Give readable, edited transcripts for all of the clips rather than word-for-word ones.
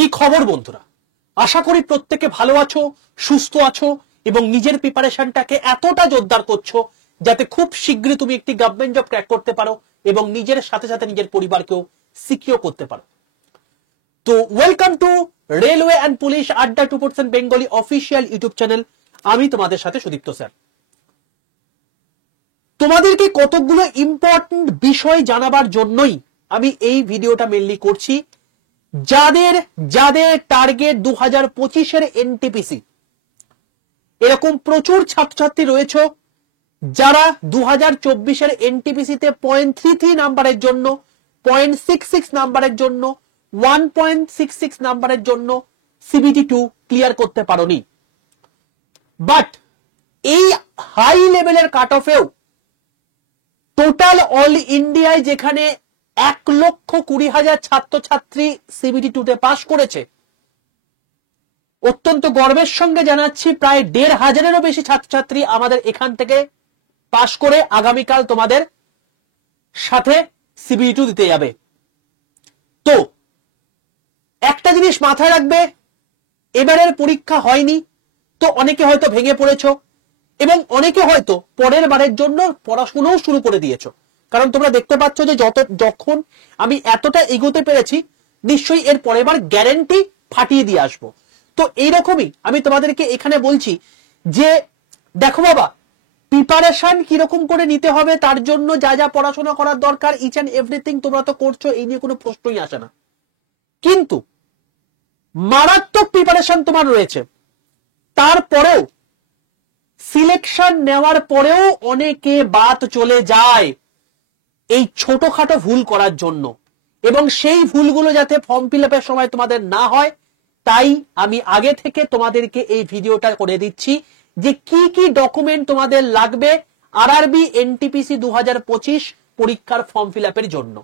কি খবর বন্ধুরা, আশা করি প্রত্যেকে ভালো আছো, সুস্থ আছো এবং নিজের প্রিপারেশনটাকে এতটা জোরদার করছো যাতে খুব শীঘ্রই তুমি একটি গভর্নমেন্ট জব ক্র্যাক করতে পারো এবং নিজের সাথে সাথে নিজের পরিবারকেও সিকিউর করতে পারো। তো welcome to railway and police আড্ডা 2% বেঙ্গলি অফিসিয়াল ইউটিউব চ্যানেল। আমি তোমাদের সাথে সুদীপ্ত স্যার। তোমাদেরকে কতগুলো ইম্পর্টেন্ট বিষয় জানাবার জন্যই আমি এই ভিডিওটা মেনলি করছি। যাদের যাদের টার্গেট 2025 এনটিপিসি, এরকম প্রচুর ছাত্রছাত্রী রয়েছে যারা 2024 এনটিপিসিতে 0.33 নাম্বারের জন্য, 0.66 নাম্বারের জন্য, 1.66 নাম্বারের জন্য সিবিটি 2 ক্লিয়ার করতে পারোনি। বাট এই হাই লেভেলের কাট অফেও টোটাল অল ইন্ডিয়ায় যেখানে 1,20,000 ছাত্রছাত্রী সিবিটি 2 পাশ করেছে, অত্যন্ত গর্বের সঙ্গে জানাচ্ছি প্রায় 1,500-এরও বেশি ছাত্রছাত্রী আমাদের এখান থেকে পাশ করে আগামীকাল তোমাদের সাথে সিবিটি 2 দিতে যাবে। তো একটা জিনিস মাথায় রাখবে, এবারের পরীক্ষা হয়নি তো অনেকে হয়তো ভেঙে পড়েছো এবং অনেকে হয়তো পরের বারের জন্য পড়াশোনাও শুরু করে দিয়েছো। কারণ তোমরা দেখতে পাচ্ছ যে যখন আমি এতটা এগোতে পেরেছি, নিশ্চয়ই এর পরের বার গ্যারান্টি ফাটিয়ে দিয়ে আসবো। তো এইরকমই আমি তোমাদেরকে এখানে বলছি যে দেখো বাবা, প্রিপারেশন কিরকম করে নিতে হবে, তার জন্য যা যা পড়াশোনা করার দরকার ইচ অ্যান্ড এভরিথিং তোমরা তো করছো, এই নিয়ে কোনো প্রশ্নই আসে না। কিন্তু মারাত্মক প্রিপারেশন তোমার রয়েছে, তারপরেও সিলেকশন নেওয়ার পরেও অনেকে বাদ চলে যায় এই ছোটখাটো ভুল করার জন্য, এবং সেই ভুলগুলো যাতে ফর্ম ফিল আপের সময় তোমাদের না হয়, তাই আমি আগে থেকে তোমাদেরকে এই ভিডিওটা করে দিচ্ছি যে কি কি ডকুমেন্ট তোমাদের লাগবে আরআরবি এনটিপিসি 2025 পরীক্ষার ফর্ম ফিল আপের জন্য।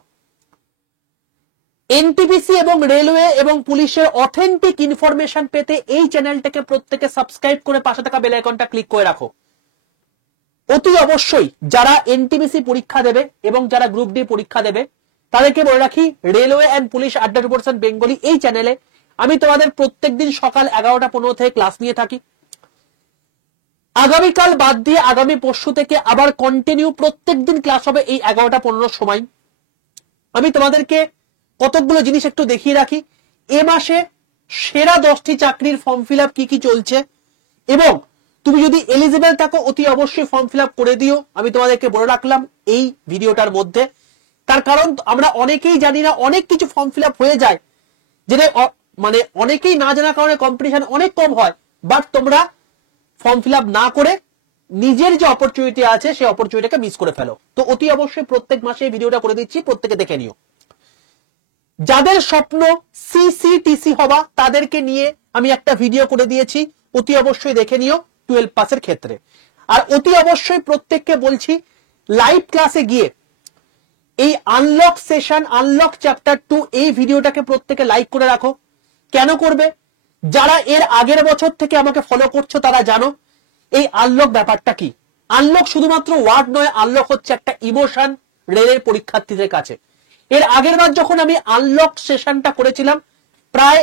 এনটিপিসি এবং রেলওয়ে এবং পুলিশের অথেন্টিক ইনফরমেশন পেতে এই চ্যানেলটাকে প্রত্যেকে সাবস্ক্রাইব করে পাশে থাকা বেল আইকনটা ক্লিক করে রাখো। অতি অবশ্যই যারা এনটিপিসি পরীক্ষা দেবে এবং যারা গ্রুপ ডি পরীক্ষা দেবে তাদেরকে বলে রাখি, রেলওয়ে অ্যান্ড পুলিশ আড্ডা 2% বেঙ্গলি এই চ্যানেলে আমি তোমাদের প্রত্যেকদিন সকাল 11:15 থেকে ক্লাস নিয়ে থাকি। আগামীকাল বাদ দিয়ে আগামী পরশু থেকে আবার কন্টিনিউ প্রত্যেকদিন ক্লাস হবে এই 11:15 সময়। আমি তোমাদেরকে কতগুলো জিনিস একটু দেখিয়ে রাখি। এ মাসে সেরা 10টি চাকরির ফর্ম ফিল আপ কি কি চলছে, এবং তুমি যদি এলিজিবল থাকো অতি অবশ্যই ফর্ম ফিল আপ করে দিও, আমি তোমাদেরকে বলে রাখলাম এই ভিডিওটার মধ্যে। তার কারণ আমরা অনেকেই জানি না, অনেক কিছু ফর্ম ফিল আপ হয়ে যায় যেটা মানে অনেকেই না জানার কারণে কম্পিটিশন অনেক কম হয়। বাট তোমরা ফর্ম ফিল আপ না করে নিজের যে অপরচুনিটি আছে সেই অপরচুনিটিকে মিস করে ফেলো। তো অতি অবশ্যই প্রত্যেক মাসে এই ভিডিওটা করে দিচ্ছি, প্রত্যেকে দেখে নিও। যাদের স্বপ্ন সিসিটিসি হওয়া তাদেরকে নিয়ে আমি একটা ভিডিও করে দিয়েছি, অতি অবশ্যই দেখে নিও 12 পাসের ক্ষেত্রে। আর অতি অবশ্যই প্রত্যেককে বলছি লাইভ ক্লাসে গিয়ে এই আনলক সেশন, আনলক চ্যাপ্টার 2 এই ভিডিওটাকে প্রত্যেকে লাইক করে রাখো। কেন করবে? যারা এর আগের বছর থেকে আমাকে ফলো করছো তারা জানো এই আনলক ব্যাপারটা কি। আনলক শুধুমাত্র ওয়ার্ড নয়, আনলক হচ্ছে একটা ইমোশন রেলের পরীক্ষার্থীদের কাছে। এর আগের বার যখন আমি আনলক সেশনটা করেছিলাম, প্রায়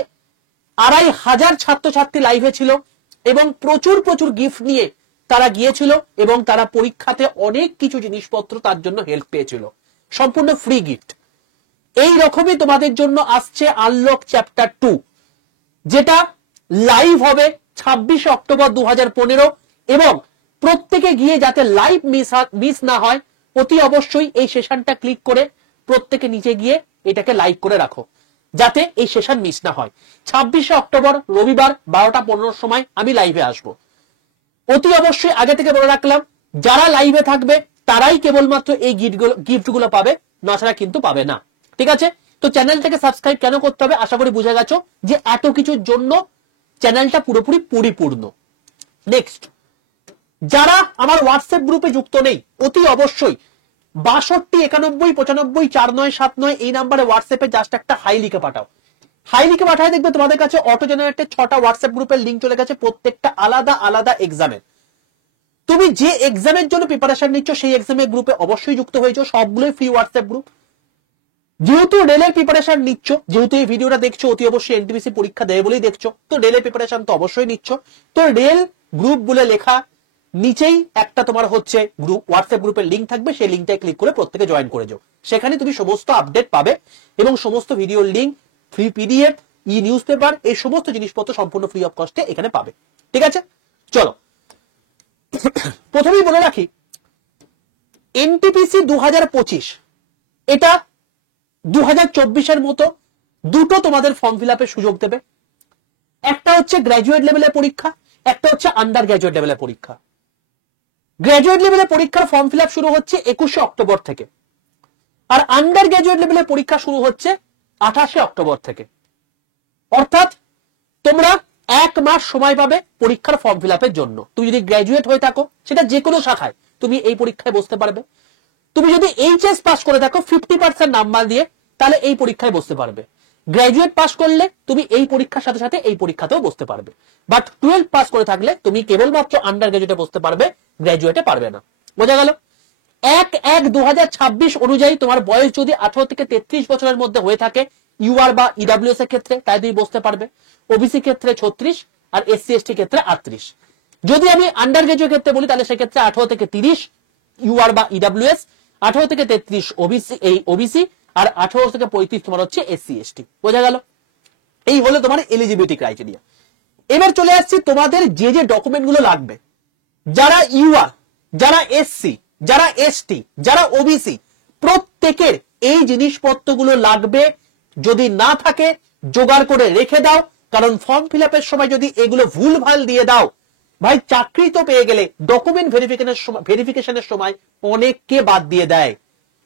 2,500 ছাত্রছাত্রী লাইভে ছিল এবং প্রচুর প্রচুর গিফট নিয়ে তারা গিয়েছিল এবং তারা পরীক্ষাতে অনেক কিছু জিনিসপত্র তার জন্য হেল্প পেয়েছিল, সম্পূর্ণ ফ্রি গিফট। এই রকমই তোমাদের জন্য আসছে আনলক চ্যাপ্টার 2, যেটা লাইভ হবে 26 অক্টোবর 2015, এবং প্রত্যেকে গিয়ে যাতে লাইভ মিস না হয় অতি অবশ্যই এই সেশনটা ক্লিক করে প্রত্যেকে নিচে গিয়ে এটাকে লাইক করে রাখো যাতে এই সেশন মিস না হয়। 26 অক্টোবর রবিবার 12:15 সময় আমি লাইভে আসবো। অতি অবশ্যই আগে থেকে বলে রাখলাম, যারা লাইভে থাকবে তারাই কেবলমাত্র এই গিফটগুলো পাবে, নছাড়া কিন্তু পাবে না। ঠিক আছে? তো চ্যানেলটাকে সাবস্ক্রাইব কেন করতে হবে আশা করি বুঝে গেছো যে এত কিছুর জন্য চ্যানেলটা পুরোপুরি পরিপূর্ণ। নেক্সট, যারা আমার হোয়াটসঅ্যাপ গ্রুপে যুক্ত নেই অতি অবশ্যই 62 91 95 4979 এই নাম্বারে হোয়াটসঅ্যাপে জাস্ট একটা হাই লিখে পাঠাও। হাই লিখে পাঠায় দেখবে তোমাদের কাছে অটো জেনারেটেড 6টা হোয়াটসঅ্যাপ গ্রুপের লিংক চলে গেছে, প্রত্যেকটা আলাদা আলাদা এক্সামের। তুমি যে এক্সামের জন্য প্রিপারেশন নিচ্ছ সেই এক্সামের গ্রুপে অবশ্যই যুক্ত হয়েছো, সবগুলোই ফ্রি হোয়াটসঅ্যাপ গ্রুপ। যেহেতু রেলের প্রিপারেশন নিচ্ছ, যেহেতু এই ভিডিওটা দেখছো অতি অবশ্যই এনটিপিসি পরীক্ষা দেবে বলেই দেখছো, তো রেলের প্রিপারেশন তো অবশ্যই নিচ্ছ। তো রেল গ্রুপ বলে লেখা নিচেই একটা তোমার হচ্ছে গ্রুপ, হোয়াটসঅ্যাপ গ্রুপের লিঙ্ক থাকবে, সেই লিঙ্কটায় ক্লিক করে প্রত্যেকে জয়েন করে যাও। সেখানে তুমি সমস্ত আপডেট পাবে এবং সমস্ত ভিডিওর লিঙ্ক, ফ্রি পিডিএফ, ই নিউজ পেপার, এই সমস্ত জিনিসপত্র সম্পূর্ণ ফ্রি অফ কস্টে এখানে পাবে। ঠিক আছে, চলো প্রথমেই বলে রাখি এনটিপিসি 2025 এটা 2024-এর মতো দুটো তোমাদের ফর্ম ফিল আপের সুযোগ দেবে। একটা হচ্ছে গ্র্যাজুয়েট লেভেলের পরীক্ষা, একটা হচ্ছে আন্ডার গ্র্যাজুয়েট লেভেলের পরীক্ষা। গ্র্যাজুয়েট লেভেলের পরীক্ষার ফর্ম ফিল আপ শুরু হচ্ছে 21শে অক্টোবর থেকে, আর আন্ডার গ্র্যাজুয়েট লেভেলের পরীক্ষা শুরু হচ্ছে 28শে অক্টোবর থেকে। অর্থাৎ তোমরা 1 মাস সময় পাবে পরীক্ষার ফর্ম ফিল আপের জন্য। তুমি যদি গ্র্যাজুয়েট হয়ে থাকো, সেটা যে কোনো শাখায়, তুমি এই পরীক্ষায় বসতে পারবে। তুমি যদি এইচএস পাস করে থাকো 50% নাম্বার দিয়ে, তাহলে এই পরীক্ষায় বসতে পারবে। গ্র্যাজুয়েট পাস করলে তুমি এই পরীক্ষার সাথে সাথে এই পরীক্ষাতেও বসতে পারবে। বাট 12 পাস করে থাকলে তুমি কেবলমাত্র আন্ডার গ্র্যাজুয়েটে বসতে পারবে, গ্র্যাজুয়েটে পারবে না। বোঝা গেল? 1/1/2026 অনুযায়ী তোমার বয়স যদি 18 থেকে 33 বছরের মধ্যে হয়ে থাকে, ইউআর বা ইডব্লিউএস এর ক্ষেত্রে, তাই তুমি বসতে পারবে। ওবিসি ক্ষেত্রে 36 আর এসসি এসটি ক্ষেত্রে 38। যদি আমি আন্ডার গ্র্যাজুয়েট ক্ষেত্রে বলি, তাহলে সেক্ষেত্রে 18 থেকে 30 ইউআর বা ইডব্লিউএস, 18 থেকে 33 ওবিসি, এই ওবিসি, আর 18 থেকে 35 তোমার হচ্ছে এসসি এসটি। বোঝা গেল? এই হলো তোমার এলিজিবিলিটি ক্রাইটেরিয়া। এবার চলে আসছি তোমাদের যে যে ডকুমেন্ট গুলো লাগবে। যারা ইউআর, যারা এসসি, যারা এসটি, যারা ওবিসি, প্রত্যেকের এই জিনিসপত্রগুলো লাগবে। যদি না থাকে জোগাড় করে রেখে দাও, কারণ ফর্ম ফিল আপের সময় যদি এগুলো ভুলভাল দিয়ে দাও, ভাই চাকরি তো পেয়ে গেলে ডকুমেন্ট ভেরিফিকেশনের সময় অনেককে বাদ দিয়ে দেয়।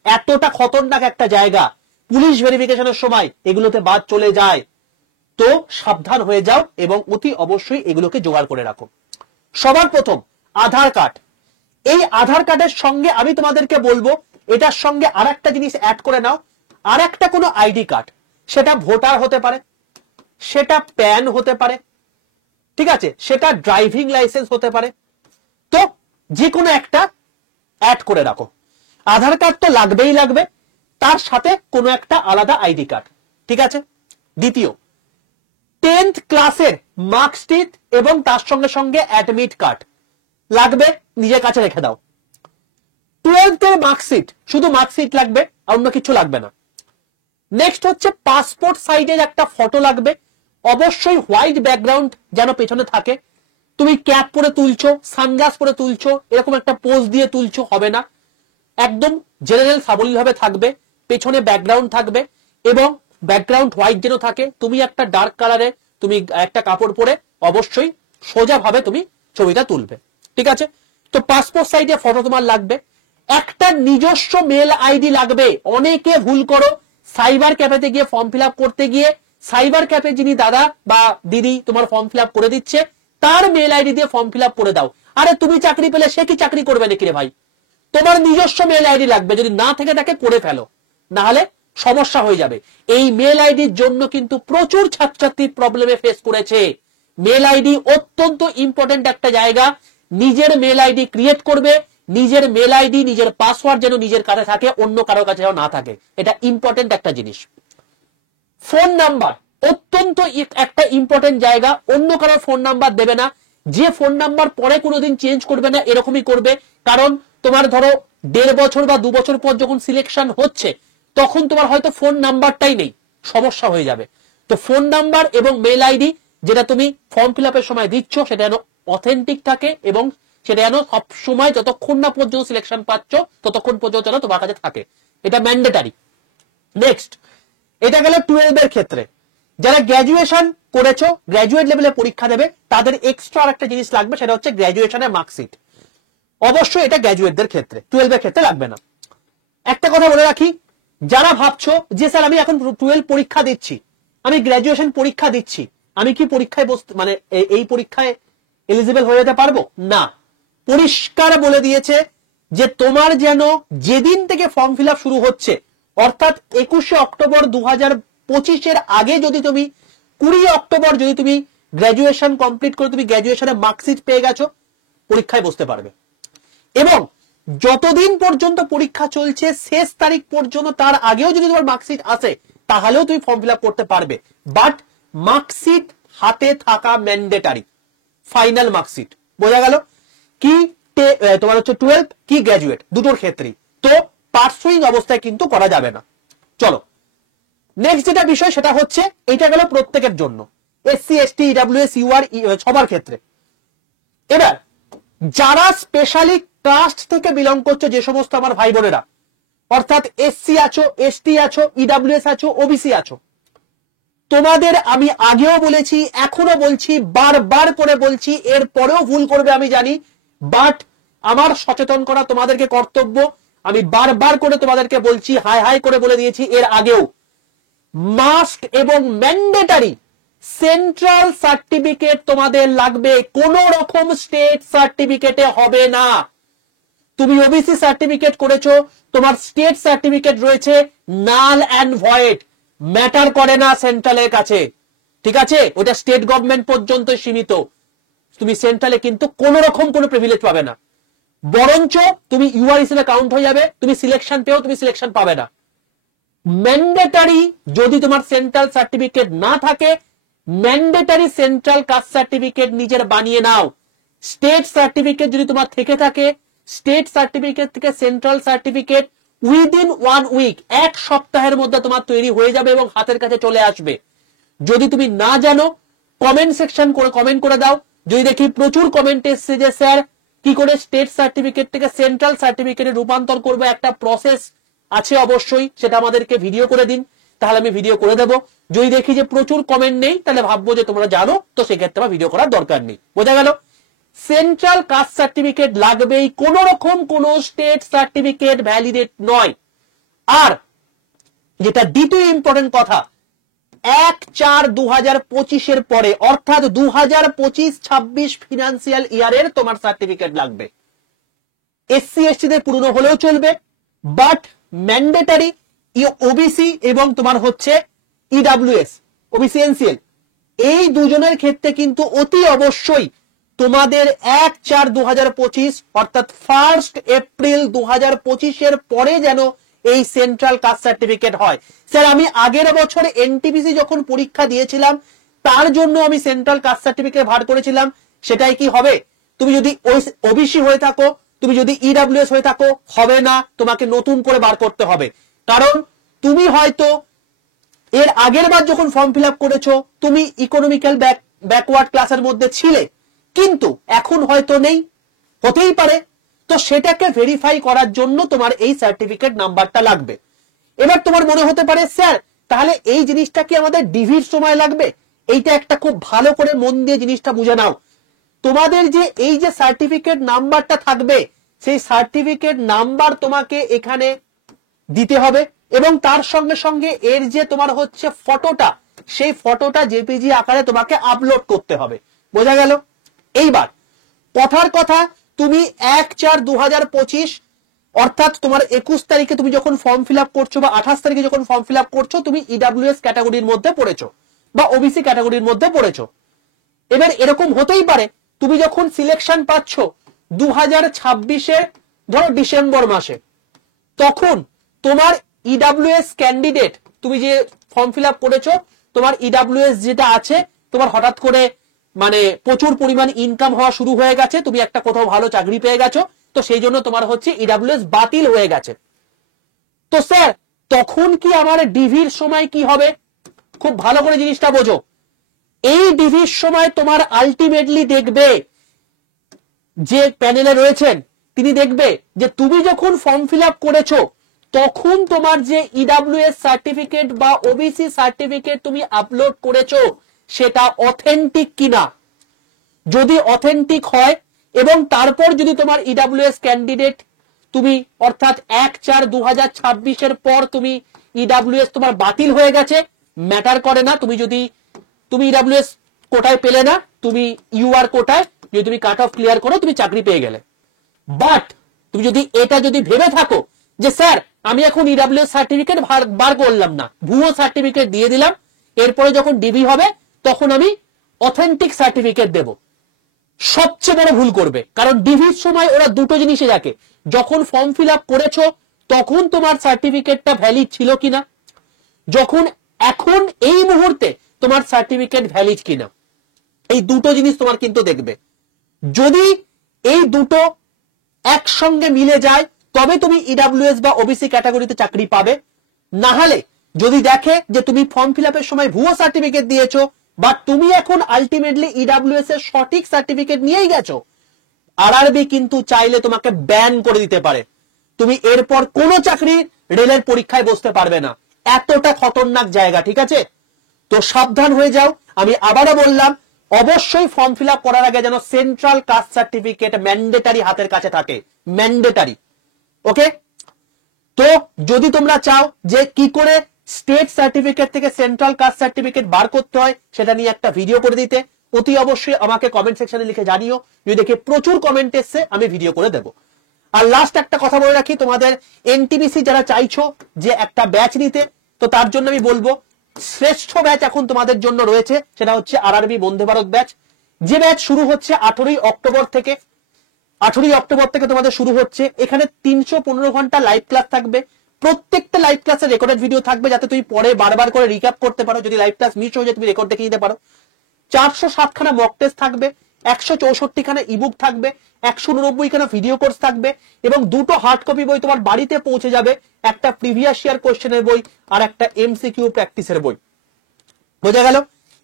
এতটা খতরনাক একটা জায়গা, পুলিশ ভেরিফিকেশনের সময় এগুলোতে বাদ চলে যায়। তো সাবধান হয়ে যাও এবং অতি অবশ্যই এগুলোকে জোগাড় করে রাখো। সবার প্রথম আধার কার্ড। এই আধার কার্ডের সঙ্গে আমি তোমাদেরকে বলবো এটার সঙ্গে আরেকটা জিনিস অ্যাড করে নাও, আরেকটা কোনো আইডি কার্ড। সেটা ভোটার হতে পারে, সেটা প্যান হতে পারে, ঠিক আছে, সেটা ড্রাইভিং লাইসেন্স হতে পারে। তো যে কোনো একটা অ্যাড করে রাখো। আধার কার্ড তো লাগবেই লাগবে, তার সাথে কোনো একটা আলাদা আইডি কার্ড। ঠিক আছে। দ্বিতীয়, 10th ক্লাসের মার্কশিট এবং তার সঙ্গে সঙ্গে অ্যাডমিট কার্ড লাগবে, নিজের কাছে রেখে দাও। 12th এর মার্কশিট, শুধু মার্কশিট লাগবে, অন্য কিছু লাগবে না। নেক্সট হচ্ছে পাসপোর্ট সাইজের একটা ফটো লাগবে, অবশ্যই হোয়াইট ব্যাকগ্রাউন্ড যেন পেছনে থাকে। তুমি ক্যাপ পরে তুলছো, সানগ্লাস পরে তুলছো, এরকম একটা পোজ দিয়ে তুলছো হবে না। একদম জেনারেল সাবলীল ভাবে থাকবে, পেছনে ব্যাকগ্রাউন্ড থাকবে এবং ব্যাকগ্রাউন্ড হোয়াইট যেন থাকে। তুমি একটা ডার্ক কালারে তুমি একটা কাপড় পরে অবশ্যই সোজা ভাবে তুমি ছবিটা তুলবে। ঠিক আছে। তো পাসপোর্ট সাইজে ফটো তোমার লাগবে। একটা নিজস্ব মেল আইডি লাগবে। অনেকে ভুল করো, সাইবার ক্যাফেতে গিয়ে ফর্ম ফিল আপ করতে গিয়ে সাইবার ক্যাফে যিনি দাদা বা দিদি তোমার ফর্ম ফিল আপ করে দিচ্ছে, তার মেল আইডি দিয়ে ফর্ম ফিল আপ করে দাও। আরে তুমি চাকরি পেলে সে কি চাকরি করবে নাকি রে ভাই? তোমার নিজস্ব মেল আইডি লাগবে, যদি না থেকে তাকে করে ফেলো, না হলে সমস্যা হয়ে যাবে। এই মেল আইডির জন্য কিন্তু প্রচুর ছাত্রছাত্রী প্রবলেমে ফেস করেছে। মেল আইডি অত্যন্ত ইম্পর্টেন্ট একটা জায়গা। নিজের মেল আইডি ক্রিয়েট করবে, নিজের মেল আইডি, নিজের পাসওয়ার্ড যেন নিজের কাছে থাকে, অন্য কারোর কাছে যেন না থাকে। এটা ইম্পর্টেন্ট একটা জিনিস। ফোন নাম্বার অত্যন্ত একটা ইম্পর্টেন্ট জায়গা। অন্য কারোর ফোন নাম্বার দেবে না। যে ফোন নাম্বার পরে কোনোদিন চেঞ্জ করবে না, এরকমই করবে। কারণ তোমার ধরো 1.5 বছর বা 2 বছর পর যখন সিলেকশন হচ্ছে, তখন তোমার হয়তো ফোন নাম্বারটাই নেই, সমস্যা হয়ে যাবে। তো ফোন নাম্বার এবং মেল আইডি যেটা তুমি ফর্ম ফিল আপের সময় দিচ্ছ, সেটা যেন অথেন্টিক থাকে এবং সেটা যেন সব সময়, যতক্ষণ না পর্যন্ত সিলেকশন পাচ্ছ ততক্ষণ পর্যন্ত যেন তোমার কাছে থাকে। এটা ম্যান্ডেটারি। নেক্সট, এটা গেল 12 এর ক্ষেত্রে। যারা গ্র্যাজুয়েশন করেছো, গ্র্যাজুয়েট লেভেলে পরীক্ষা দেবে, তাদের এক্সট্রা আরেকটা জিনিস লাগবে, সেটা হচ্ছে গ্র্যাজুয়েশনের মার্কশিট। অবশ্যই এটা গ্র্যাজুয়েটদের ক্ষেত্রে, 12 এর ক্ষেত্রে লাগবে না। একটা কথা বলে রাখি, যারা ভাবছো যে স্যার আমি এখন 12 পরীক্ষা দিচ্ছি, আমি গ্র্যাজুয়েশন পরীক্ষা দিচ্ছি, আমি কি পরীক্ষায় মানে এই পরীক্ষায় এলিজিবল হয়ে যেতে পারবো? না। পরিষ্কার বলে দিয়েছে যে তোমার যেন যেদিন থেকে ফর্ম ফিল আপ শুরু হচ্ছে, অর্থাৎ 21শে অক্টোবর 2025 আগে যদি তুমি 20 অক্টোবর যদি তুমি গ্র্যাজুয়েশন কমপ্লিট করে তুমি গ্র্যাজুয়েশনের মার্কশিট পেয়ে গেছো, পরীক্ষায় বসতে পারবে। এবং যতদিন পর্যন্ত পরীক্ষা চলছে শেষ তারিখ পর্যন্ত, তার আগেও যদি তোমার মার্কশিট আসে তাহলেও তুমি ফর্ম ফিল আপ করতে পারবে, বাট মার্কশিট হাতে থাকা ম্যান্ডেটারি, ফাইনাল মার্কশিট। বোঝা গেল? কি তোমার হচ্ছে 12 কি গ্র্যাজুয়েট দুটোর ক্ষেত্রেই, তো পার্সুইং অবস্থায় কিন্তু করা যাবে না। চলো নেক্সট যেটা বিষয় সেটা হচ্ছে, এটা গেল প্রত্যেকের জন্য, এসসি এসটি ইডব্লিউএস ইউআর সবার ক্ষেত্রে। এবার যারা স্পেশালি কাস্ট থেকে বিলং করছে, যে সমস্ত আমার ভাই বোনেরা, অর্থাৎ এসসি আছো, এসটি আছো, ইডব্লিউএস আছো, ওবিসি আছো, তোমাদের আমি আগেও বলেছি, এখনো বলছি, বারবার করে বলছি, এর পরেও ভুল করবে আমি জানি, বাট আমার সচেতন করা তোমাদেরকে কর্তব্য। আমি বারবার করে তোমাদেরকে বলছি, হাই হাই করে বলে দিয়েছি এর আগেও, মাস্ট এবং ম্যান্ডেটারি সেন্ট্রাল সার্টিফিকেট তোমাদের লাগবে, কোন রকম স্টেট সার্টিফিকেটে হবে না। তুমি ওবিসি সার্টিফিকেট করেছো, তোমার স্টেট সার্টিফিকেট রয়েছে, নাল অ্যান্ড ভয়েড, ম্যাটার করে না সেন্ট্রালের কাছে, ঠিক আছে? ওটা স্টেট গভর্নমেন্ট পর্যন্ত সীমিত, তুমি সেন্ট্রালে কিন্তু কোন রকম কোনো প্রিভিলেজ পাবে না, বরঞ্চ তুমি ইউআর হিসেবে কাউন্ট হয়ে যাবে, তুমি সিলেকশন পেও, তুমি সিলেকশন পাবে না। ম্যান্ডেটারি যদি তোমার সেন্ট্রাল সার্টিফিকেট না থাকে, ম্যান্ডেটারি সেন্ট্রাল কাস্ট সার্টিফিকেট নিজের বানিয়ে নাও। স্টেট সার্টিফিকেট যদি তোমার থেকে থাকে, স্টেট সার্টিফিকেট থেকে সেন্ট্রাল সার্টিফিকেট উইদিন 1 উইক, এক সপ্তাহের মধ্যে তোমার তৈরি হয়ে যাবে এবং হাতের কাছে চলে আসবে। যদি তুমি না জানো, কমেন্ট সেকশন করে কমেন্ট করে দাও। যদি দেখি প্রচুর কমেন্ট এসছে যে স্যার কি করে স্টেট সার্টিফিকেট থেকে সেন্ট্রাল সার্টিফিকেটে রূপান্তর করবো, একটা প্রসেস আছে অবশ্যই, সেটা আমাদেরকে ভিডিও করে দিন, তাহলে আমি ভিডিও করে দেবো। যদি দেখি যে প্রচুর কমেন্ট নেই, তাহলে ভাববো যে তোমরা জানো, তো সেক্ষেত্রে আমার ভিডিও করার দরকার নেই। বোঝা গেল? সেন্ট্রাল কাস্ট সার্টিফিকেট লাগবেই, কোন রকম কোন স্টেট সার্টিফিকেট ভ্যালিডেট নয়। আর যেটা দ্বিতীয় ইম্পর্টেন্ট কথা, 1/4/2025 পরে, অর্থাৎ 2025-26 ফিনান্সিয়াল ইয়ারের তোমার সার্টিফিকেট লাগবে। এসসি এসটি দের পুরনো হলেও চলবে, বাট ম্যান্ডেটারি ওবিসি এবং তোমার হচ্ছে ইডব্লিউএস, ওবিসি এনসিএল, এই দুজনের ক্ষেত্রে কিন্তু অতি অবশ্যই তোমাদের 1/4/2025 অর্থাৎ 1 এপ্রিল 2025 পরে যেন এই সেন্ট্রাল কাস্ট সার্টিফিকেট হয়। স্যার আমি আগের বছর এনটিপিসি যখন পরীক্ষা দিয়েছিলাম, তার জন্য আমি সেন্ট্রাল কাস্ট সার্টিফিকেট বার করেছিলাম, সেটাই কি হবে? তুমি যদি ওবিসি হয়ে থাকো, তুমি যদি ইডব্লিউএস হয়ে থাকো, হবে না, তোমাকে নতুন করে বার করতে হবে। কারণ তুমি হয়তো এর আগের বার যখন ফর্ম ফিল আপ করেছো, তুমি ইকোনমিক্যাল ব্যাকওয়ার্ড ক্লাসের মধ্যে ছিলে, কিন্তু এখন হয়তো নেই, হতেই পারে। তো সেটাকে ভেরিফাই করার জন্য তোমার এই সার্টিফিকেট নাম্বারটা লাগবে। এবার তোমার মনে হতে পারে স্যার তাহলে এই জিনিসটা কি আমাদের ডিভির সময় লাগবে? এইটা একটা খুব ভালো করে মন দিয়ে জিনিসটা বুঝে নাও। তোমাদের যে এই যে সার্টিফিকেট নাম্বারটা থাকবে, সেই সার্টিফিকেট নাম্বার তোমাকে এখানে দিতে হবে এবং তার সঙ্গে সঙ্গে এর যে তোমার হচ্ছে ফটোটা, সেই ফটোটা জেপিজি আকারে তোমাকে আপলোড করতে হবে। বোঝা গেল? এইবার কথার কথা, তুমি 1/4/2025 অর্থাৎ তোমার 21 তারিখে তুমি যখন ফর্ম ফিল আপ করছো বা 28 তারিখে যখন ফর্ম ফিল আপ করছো, তুমি ইডব্লিউএস ক্যাটাগরির মধ্যে পড়েছো বা ওবিসি ক্যাটাগরির মধ্যে পড়েছো। এবার এরকম হতেই পারে তুমি যখন সিলেকশন পাচ্ছ 2026 ধরো ডিসেম্বর মাসে, তখন তোমার ইডব্লিউএস ক্যান্ডিডেট, তুমি যে ফর্ম ফিল আপ করেছো, তোমার ইডব্লিউএস যেটা আছে, তোমার হঠাৎ করে মানে প্রচুর পরিমাণ ইনকাম হওয়া শুরু হয়ে গেছে, তুমি একটা কোথাও ভালো চাকরি পেয়ে গেছো, তো সেই জন্য তোমার হচ্ছে ইডব্লিউএস বাতিল হয়ে গেছে। তো স্যার তখন কি আমার ডিভির সময় কি হবে? খুব ভালো করে জিনিসটা বোঝো। এই ডিভির সময় তোমার আলটিমেটলি দেখবে, যে প্যানেলে রয়েছেন তিনি দেখবে যে তুমি যখন ফর্ম ফিল আপ করেছো, তখন তোমার যে ইডব্লিউএস সার্টিফিকেট বা ওবিসি সার্টিফিকেট তুমি আপলোড করেছো, সেটা অথেন্টিক কিনা। যদি অথেন্টিক হয় এবং তারপর যদি তোমার ইডব্লিউএস ক্যান্ডিডেট তুমি অর্থাৎ 1/4/2026 পর তুমি ইডব্লিউএস তোমার বাতিল হয়ে গেছে, ম্যাটার করে না। তুমি ইডব্লিউএস কোটায় পেলে না, তুমি ইউআর কোটায় যদি তুমি কাট অফ ক্লিয়ার করো, তুমি চাকরি পেয়ে গেলে। বাট তুমি যদি এটা যদি ভেবে থাকো যে স্যার আমি এখন ইডব্লিউএস সার্টিফিকেট বার করলাম না, ভুয়ো সার্টিফিকেট দিয়ে দিলাম, এরপরে যখন ডিবি হবে তখন আমি অথেন্টিক সার্টিফিকেট দেব, সবচেয়ে বড় ভুল করবে। কারণ ডিভির সময় ওরা দুটো জিনিসে দেখে, যখন ফর্ম ফিল আপ করেছো তখন তোমার সার্টিফিকেটটা ভ্যালিড ছিল কিনা, যখন এখন এই মুহূর্তে তোমার সার্টিফিকেট ভ্যালিড কিনা, এই দুটো জিনিস তোমার কিন্তু দেখবে। যদি এই দুটো একসঙ্গে মিলে যায় তবে তুমি ইডব্লিউএস বা ওবিসি ক্যাটাগরিতে চাকরি পাবে। না হলে যদি দেখে যে তুমি ফর্ম ফিল আপের সময় ভুয়ো সার্টিফিকেট দিয়েছো বা তুমি এখন আলটিমেটলি ইডব্লিউএস এর সঠিক সার্টিফিকেট নিয়েই গেছো, আরআরবি কিন্তু চাইলে তোমাকে ব্যান করে দিতে পারে। তুমি এরপর কোনো চাকরি রেলের পরীক্ষায় বসতে পারবে না, এতটা খতরনাক জায়গা। ঠিক আছে, তো সাবধান হয়ে যাও। আমি আবারও বললাম, অবশ্যই ফর্ম ফিল আপ করার আগে যেন সেন্ট্রাল কাস্ট সার্টিফিকেট ম্যান্ডেটারি হাতের কাছে থাকে, ম্যান্ডেটারি। ওকে, তো যদি তোমরা চাও যে কি করে স্টেট সার্টিফিকেট থেকে সেন্ট্রাল কাস্ট সার্টিফিকেট বার করতে হয় সেটা নিয়ে একটা ভিডিও করে দিতে, অতি অবশ্যই আমাকে কমেন্ট সেকশনে লিখে জানিও। যদি দেখে প্রচুর কমেন্ট এসছে আমি ভিডিও করে দেবো। আর লাস্ট একটা কথা বলে রাখি, তোমাদের এনটিপিসি যারা চাইছো যে একটা ব্যাচ নিতে, তো তার জন্য আমি বলবো শ্রেষ্ঠ ব্যাচ এখন তোমাদের জন্য রয়েছে, সেটা হচ্ছে আরআরবি বন্দে ভারত ব্যাচ। যে ব্যাচ শুরু হচ্ছে 18ই অক্টোবর থেকে। 18ই অক্টোবর থেকে তোমাদের শুরু হচ্ছে। এখানে 315 ঘন্টা লাইভ ক্লাস থাকবে, প্রত্যেকটা লাইভ ক্লাসে রেকর্ডেড ভিডিও থাকবে যাতে তুমি পরে বারবার করে রিক্যাপ করতে পারো। যদি লাইভ ক্লাস মিস হয়ে যায় তুমি রেকর্ড দেখে নিতে পারো। 407 খানা মক টেস্ট থাকবে, 164 খানা ইবুক থাকবে, 189 খানা ভিডিও কোর্স থাকবে এবং দুটো হার্ড কপি বই তোমার বাড়িতে পৌঁছে যাবে, একটা প্রিভিয়াস ইয়ার কোশ্চেনের বই আর একটা এমসিকিউ প্র্যাকটিসের বই। বোঝা গেল?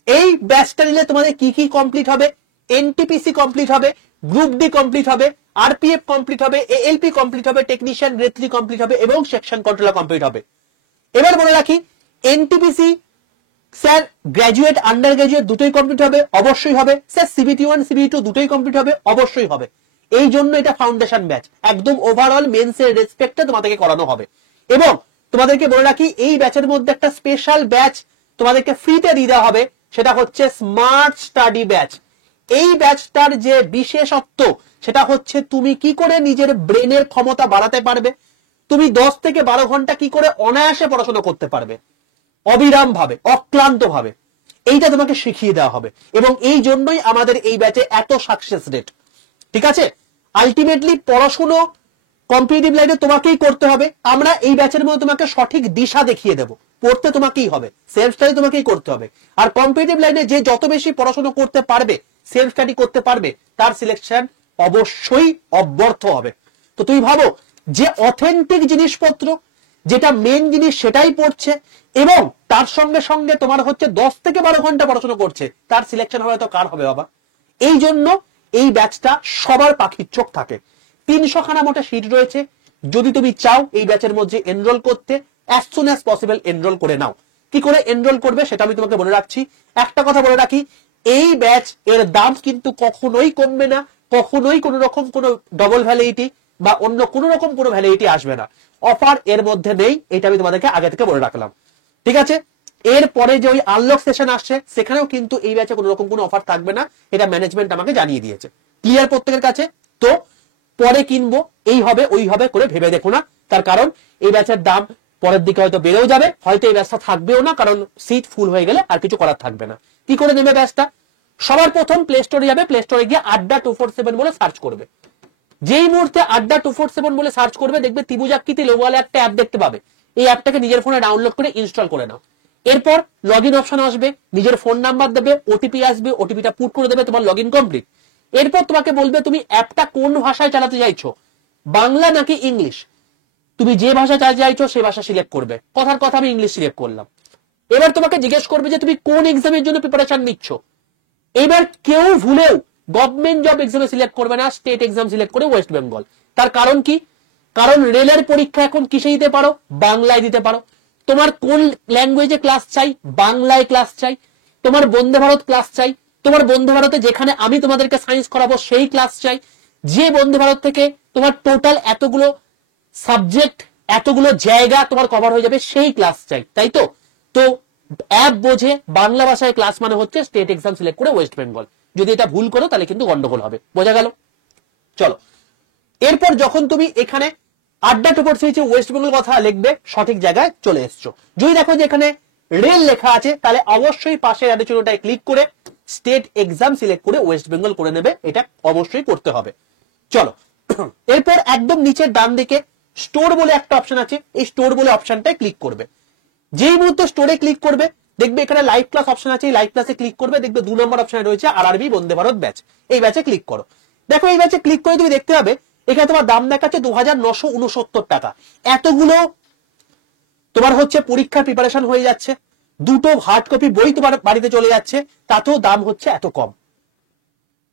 এই ব্যাচটা নিলে তোমাদের কি কি কমপ্লিট হবে? এনটিপিসি কমপ্লিট হবে, গ্রুপ ডি কমপ্লিট হবে, আরপিএফ কমপ্লিট হবে, এএলপি কমপ্লিট হবে, টেকনিশিয়ান গ্রেড 3 কমপ্লিট হবে এবং সেকশন কন্ট্রোলার কমপ্লিট হবে। এবার বলে রাখি, NTPC sir graduate under graduate দুটোই কমপ্লিট হবে, অবশ্যই হবে। স্যার সিবিটি 1 সিবিটি 2 দুটোই কমপ্লিট হবে, অবশ্যই হবে। এই জন্য এটা ফাউন্ডেশন ব্যাচ, একদম ওভারঅল মেন্সের রেসপেক্টে তোমাদেরকে করানো হবে। এবং তোমাদেরকে বলে রাখি, এই ব্যাচের মধ্যে একটা স্পেশাল ব্যাচ তোমাদেরকে ফ্রিতে দিয়ে দেওয়া হবে, সেটা হচ্ছে স্মার্ট স্টাডি ব্যাচ। এই ব্যাচটার যে বিশেষত্ব সেটা হচ্ছে তুমি কি করে নিজের ব্রেনের ক্ষমতা বাড়াতে পারবে, তুমি 10 থেকে 12 ঘন্টা কি করে অনায়াসে পড়াশোনা করতে পারবে, অবিরাম ভাবে, অক্লান্ত ভাবে, এইটা তোমাকে শিখিয়ে দেওয়া হবে। এবং এই জন্যই আমাদের এই ব্যাচে এত সাকসেস রেট। ঠিক আছে, আলটিমেটলি পড়াশোনা কম্পিটিটিভ লাইনে তোমাকেই করতে হবে। আমরা এই ব্যাচের মধ্যে তোমাকে সঠিক দিশা দেখিয়ে দেবো, পড়তে তোমাকেই হবে, সেলফ স্টাডি তোমাকেই করতে হবে। আর কম্পিটিটিভ লাইনে যে যত বেশি পড়াশোনা করতে পারবে, সেলফ স্টাডি করতে পারবে, তার সিলেকশন অবশ্যই অব্যর্থ হবে। তো তুই ভাবো যে অথেন্টিক জিনিসপত্র, যেটা মেন জিনিস সেটাই পড়ছে এবং তার সঙ্গে সঙ্গে তোমার হচ্ছে 10 থেকে 12 ঘন্টা পড়াশোনা করছে, তার সিলেকশন হবে তো কার হবে বাবা? এই জন্য এই ব্যাচটা সবার পাখির চোখ থাকে। 300 খানা মোটে সিট রয়েছে। যদি তুমি চাও এই ব্যাচের মধ্যে এনরোল করতে, as soon as possible enrol করে নাও। কি করে এনরোল করবে সেটা আমি তোমাকে বলে রাখছি। একটা কথা বলে রাখি, এই ব্যাচ এর দাম কিন্তু কখনোই কমবে না, কখনোই কোনো রকম কোনো ডবল ভ্যালিডিটি বা অন্য কোনো রকম কোনো ভ্যালিডিটি আসবে না। অফার এর মধ্যে নেই, এটা আমি তোমাদেরকে আগে থেকে বলে রাখলাম। ঠিক আছে, এরপরে যে ওই আনলক সেশন আসছে সেখানেও কিন্তু এই ব্যাচে কোনো রকম কোনো অফার থাকবে না, এটা ম্যানেজমেন্ট আমাকে জানিয়ে দিয়েছে। ক্লিয়ার প্রত্যেকের কাছে? তো পরে কিনবো, এই হবে ওই হবে করে ভেবে দেখো না, তার কারণ এই ব্যাচের দাম পরের দিকে হয়তো বেড়েও যাবে, হয়তো এই ব্যাচটা থাকবেও না, কারণ সিট ফুল হয়ে গেলে আর কিছু করার থাকবে না। কি করে নেবে ব্যাচটা? সবার প্রথম প্লে স্টোরে যাবে, প্লে স্টোরে গিয়ে আড্ডা 247 বলে সার্চ করবে। যেই মুহূর্তে আড্ডা 247 বলে সার্চ করবে, দেখবে ত্রিভুজাকৃতি লোগোওয়ালা একটা অ্যাপ দেখতে পাবে। এই অ্যাপটাকে নিজের ফোনে ডাউনলোড করে ইনস্টল করে নাও। এরপর লগইন অপশন আসবে, নিজের ফোন নাম্বার দেবে, ওটিপি আসবে, ওটিপিটা পুট করে দেবে, তোমার লগইন কমপ্লিট। এরপর তোমাকে বলবে তুমি অ্যাপটা কোন ভাষায় চালাতে চাইছো, বাংলা নাকি ইংলিশ। তুমি যে ভাষা চালাতে চাইছো সেই ভাষা সিলেক্ট করবে। কথার কথা আমি ইংলিশ সিলেক্ট করলাম। এবার তোমাকে জিজ্ঞেস করবে যে তুমি কোন এক্সামের জন্য প্রিপারেশন নিচ্ছ। এবার কেউ ভুলেও গভর্নমেন্ট জব এক্সামে সিলেক্ট করবে না, স্টেট এক্সাম সিলেক্ট করে ওয়েস্ট বেঙ্গল। তার কারণ কি? কারণ রেলের পরীক্ষা এখন কিসে দিতে পারো? বাংলায় দিতে পারো। তোমার কোন ল্যাঙ্গুয়েজে ক্লাস চাই? বাংলায় ক্লাস চাই। তোমার বন্দে ভারত ক্লাস চাই, তোমার বন্দে ভারতে যেখানে আমি তোমাদেরকে সায়েন্স করাবো সেই ক্লাস চাই। যে বন্দে ভারত থেকে তোমার টোটাল এতগুলো সাবজেক্ট, এতগুলো জায়গা তোমার কভার হয়ে যাবে সেই ক্লাস চাই, তাই তো? তো অ্যাপ বোঝে বাংলা ভাষায় ক্লাস মানে হচ্ছে স্টেট এক্সাম সিলেক্ট করে ওয়েস্ট বেঙ্গল। যদি এটা ভুল করো তাহলে কিন্তু গন্ডগোল হবে। বোঝা গেল? চলো, এরপর যখন তুমি এখানে আড্ডা টুপর সুইচে ওয়েস্ট বেঙ্গল কথা লিখবে, সঠিক জায়গায় চলে এসছো। যদি দেখো যে এখানে রেল লেখা আছে, তাহলে অবশ্যই পাশের অ্যারো চিহ্নটায় ক্লিক করে স্টেট এক্সাম সিলেক্ট করে ওয়েস্ট বেঙ্গল করে নেবে, এটা অবশ্যই করতে হবে। চলো এরপর একদম নিচের ডান দিকে স্টোর বলে একটা অপশন আছে, এই স্টোর বলে অপশনটায় ক্লিক করবে। যেই মুহূর্তে স্টোরে ক্লিক করবে দেখবে এখানে লাইভ ক্লাস অপশন আছে, এই লাইভ ক্লাসে ক্লিক করবে, দেখবে 2 নম্বর অপশনে রয়েছে আরআরবি বন্দে ভারত ব্যাচ, এই ব্যাচে ক্লিক করো। দেখো এই ব্যাচে ক্লিক করে তুমি দেখতে পাবে এখানে তোমার দাম দেখাচ্ছে 2969 টাকা। এতগুলো তোমার হচ্ছে পরীক্ষার প্রিপারেশন হয়ে যাচ্ছে, 2টো হার্ড কপি বই তোমার বাড়িতে চলে যাচ্ছে, তাতেও দাম হচ্ছে এত কম।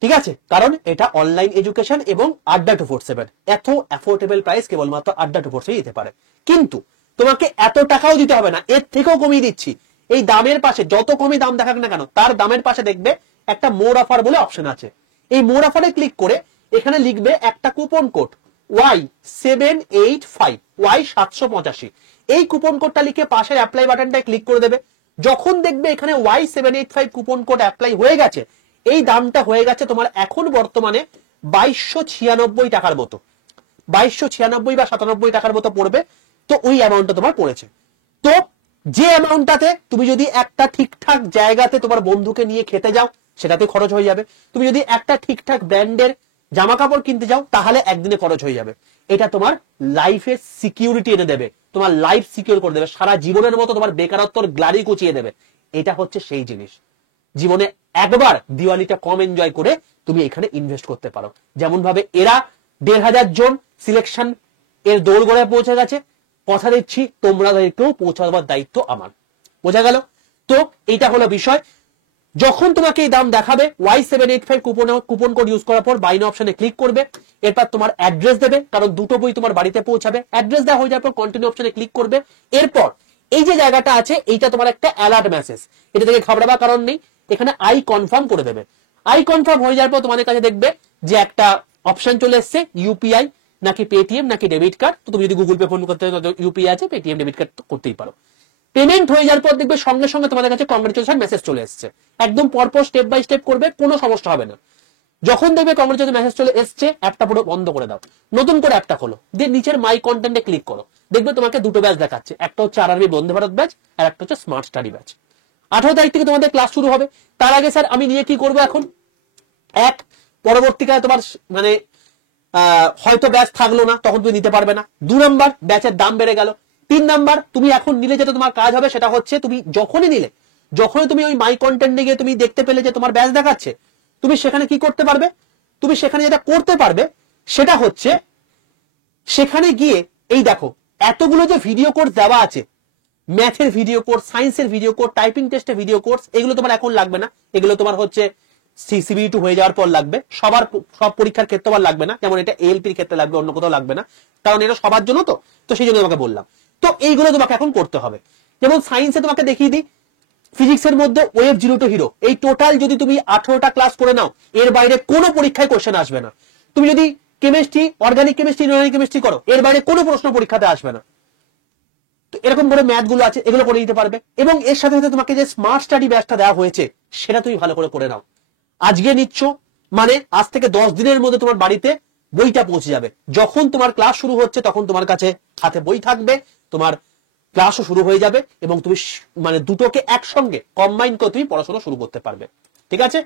ঠিক আছে, কারণ এটা অনলাইন এডুকেশন এবং আড্ডা 247, এত অ্যাফোর্ডেবল প্রাইস কেবলমাত্র আড্ডা 247 দিতে পারে। কিন্তু তোমাকে এত টাকাও দিতে হবে না, এর থেকেও কমিয়ে দিচ্ছি। এই দামের পাশে যত কমই দাম দেখাক না কেন, তার দামের পাশে দেখবে একটা মোর অফার বলে অপশন আছে। এই মোর অফারে ক্লিক করে এখানে লিখবে একটা কুপন কোড Y785, Y785। এই কুপন কোডটা লিখে পাশের অ্যাপ্লাই বাটনটায় ক্লিক করে দেবে। যখন দেখবে এখানে Y785 কুপন কোড অ্যাপ্লাই হয়ে গেছে, এই দামটা হয়ে গেছে তোমার এখন বর্তমানে 2296 টাকার মতো, 2296 বা 97 টাকার মতো পড়বে। তো ওই অ্যামাউন্টটা তোমার পড়েছে। তো যে অ্যামাউন্টটাতে তুমি যদি একটা ঠিকঠাক জায়গাতে তোমার বন্ধুকে নিয়ে খেতে যাও, সেটাতে খরচ হয়ে যাবে। তুমি যদি একটা ঠিকঠাক ব্র্যান্ডের জামা কাপড় কিনতে যাও, তাহলে একদিনে খরচ হয়ে যাবে। এটা তোমার লাইফে সিকিউরিটি এনে দেবে, তোমার লাইফ সিকিউর করে দেবে, সারা জীবনের মতো তোমার বেকারত্বর গ্লারি কুচিয়ে দেবে। এটা হচ্ছে সেই জিনিস। জীবনে একবার দিওয়ালিটা কম এনজয় করে তুমি এখানে ইনভেস্ট করতে পারো। যেমন ভাবে এরা 1500 জন সিলেকশন এর দৌড়গড়ায় পৌঁছে গেছে, কথা দিচ্ছি তোমরাদেরকেও পৌঁছাবার দায়িত্ব আমার। বোঝা গেল? তো এইটা হলো বিষয়। যখন তোমাকে এই দাম দেখাবে Y785 কুপন কোড ইউজ করার পর বাই নাও অপশনে ক্লিক করবে। এরপর তোমার অ্যাড্রেস দেবে, কারণ 2টো বই তোমার বাড়িতে পৌঁছাবে। অ্যাড্রেস দেওয়া হয়ে যাওয়ার পর কন্টিনিউ অপশনে ক্লিক করবে। এরপর এই যে জায়গাটা আছে, এইটা তোমার একটা অ্যালার্ট মেসেজ, এটা থেকে ঘাবড়াবার কারণ নেই। এখানে আই কনফার্ম করে দেবে। আই কনফার্ম হয়ে যাওয়ার পর তোমাদের কাছে দেখবে যে একটা অপশন চলে এসছে, ইউপিআই নাকি পেটিএম নাকি ডেবিট কার্ড। তো তুমি যদি গুগল পে ফোন করতে ইউপিআই আছে, পেটিএম ডেবিট কার্ড তো করতেই পারো। পেমেন্ট হয়ে যাওয়ার পর দেখবে সঙ্গে সঙ্গে তোমাদের কাছে কংগ্রেচুলেশন মেসেজ চলে এসছে। একদম পরপর স্টেপ বাই স্টেপ করবে, কোনো সমস্যা হবে না। যখন দেখবে কংগ্রেচুলেশন মেসেজ চলে এসছে, অ্যাপটা পুরো বন্ধ করে দাও, নতুন করে অ্যাপটা খোলো, দিয়ে নিচের মাই কন্টেন্টে ক্লিক করো। দেখবে তোমাকে 2টো ব্যাচ দেখাচ্ছে, একটা হচ্ছে আরআরবি বন্দে ভারত ব্যাচ, আর একটা হচ্ছে স্মার্ট স্টাডি ব্যাচ। 18 তারিখ থেকে তোমাদের ক্লাস শুরু হবে। তার আগে স্যার আমি নিয়ে কি করবো এখন? পরবর্তীকালে তোমার মানে হয়তো ব্যাচ থাকলো না, তখন তুমি নিতে পারবে না। 2 নাম্বার, ব্যাচের দাম বেড়ে গেল। 3 নাম্বার, তুমি এখন নিলে যেটা তোমার কাজ হবে সেটা হচ্ছে তুমি যখনই তুমি ওই মাই কন্টেন্টে গিয়ে তুমি দেখতে পেলে যে তোমার ব্যাচ দেখাচ্ছে, তুমি সেখানে কি করতে পারবে? তুমি সেখানে যেটা করতে পারবে সেটা হচ্ছে সেখানে গিয়ে এই দেখো এতগুলো যে ভিডিও কোর্স দেওয়া আছে, ম্যাথের ভিডিও কোর্স, সায়েন্সের ভিডিও কোর্স, টাইপিং টেস্টের ভিডিও কোর্স, এগুলো তোমার এখন লাগবে না। এগুলো তোমার হচ্ছে সিবিই2 হয়ে যাওয়ার পর লাগবে। সব পরীক্ষার ক্ষেত্রে আবার লাগবে না, যেমন এটা এএলপির ক্ষেত্রে লাগবে, অন্য কোথাও লাগবে না, কারণ এটা সবার জন্য। তো সেই জন্য তোমাকে বললাম। তো এইগুলো তোমাকে এখন করতে হবে। যেমন সায়েন্সে তোমাকে দেখিয়ে দিই, ফিজিক্সের মধ্যে ওয়েভ জিরো টু হিরো, এই টোটাল যদি তুমি 18টা ক্লাস করে নাও, এর বাইরে কোনো পরীক্ষায় কোশ্চেন আসবে না। তুমি যদি chemistry, organic chemistry, inorganic chemistry করো, এর বাইরে কোনো প্রশ্ন পরীক্ষাতে আসবে না। তো এরকম করে ম্যাথ গুলো আছে, এগুলো করে নিতে পারবে। এবং এর সাথে সাথে তোমাকে যে স্মার্ট স্টাডি ব্যাচটা দেওয়া হয়েছে, সেটা তুমি ভালো করে নাও। আজকে নিচ্ছ মানে আজ থেকে 10 দিনের মধ্যে তোমার বাড়িতে বইটা পৌঁছে যাবে। যখন তোমার ক্লাস শুরু হচ্ছে, তখন তোমার কাছে হাতে বই থাকবে, তোমার ক্লাসও শুরু হয়ে যাবে, এবং তুমি মানে দুটোকে একসঙ্গে কম্বাইন করে তুমি পড়াশোনা শুরু করতে পারবে। ঠিক আছে?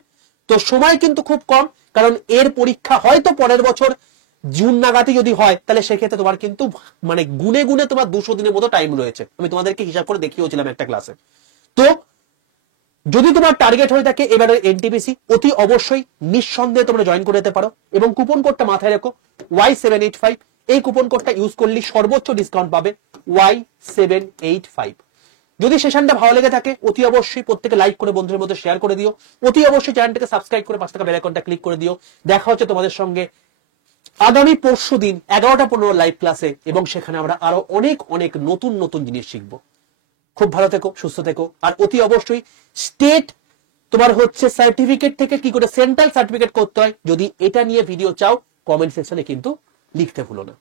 তো সময় কিন্তু খুব কম, কারণ এর পরীক্ষা হয়তো পরের বছর জুন নাগাদই যদি হয়, তাহলে সেক্ষেত্রে তোমার কিন্তু মানে গুনে গুনে তোমার 200 দিনের মতো টাইম রয়েছে। আমি তোমাদেরকে হিসাব করে দেখিয়েছিলাম একটা ক্লাসে। তো যদি তোমার টার্গেট হয়ে থাকে এবারে এনটিপিসি, অতি অবশ্যই নিঃসন্দেহে তোমরা জয়েন করে যেতে পারো। এবং কুপন কোডটা মাথায় রেখো, Y785, এই কুপন কোডটা ইউজ করলে সর্বোচ্চ ডিসকাউন্ট পাবে Y785। যদি সেশনটা ভালো লেগে থাকে, অতি অবশ্যই প্রত্যেকে লাইক করে বন্ধুদের মধ্যে শেয়ার করে দিও। অতি অবশ্যই চ্যানেলটাকে সাবস্ক্রাইব করে 5 টাকা বেল আইকনটা ক্লিক করে দিও। দেখা হচ্ছে তোমাদের সঙ্গে আগামী পরশু দিন 11টা 15 লাইভ ক্লাসে, এবং সেখানে আমরা আরো অনেক অনেক নতুন নতুন জিনিস শিখবো। খুব ভালো থেকো, সুস্থ থেকো। আর অতি অবশ্যই স্টেট তোমার হচ্ছে সার্টিফিকেট থেকে কি করে সেন্ট্রাল সার্টিফিকেট করতে হয়, যদি এটা নিয়ে ভিডিও চাও, কমেন্ট সেকশনে কিন্তু লিখতে ভুলো না।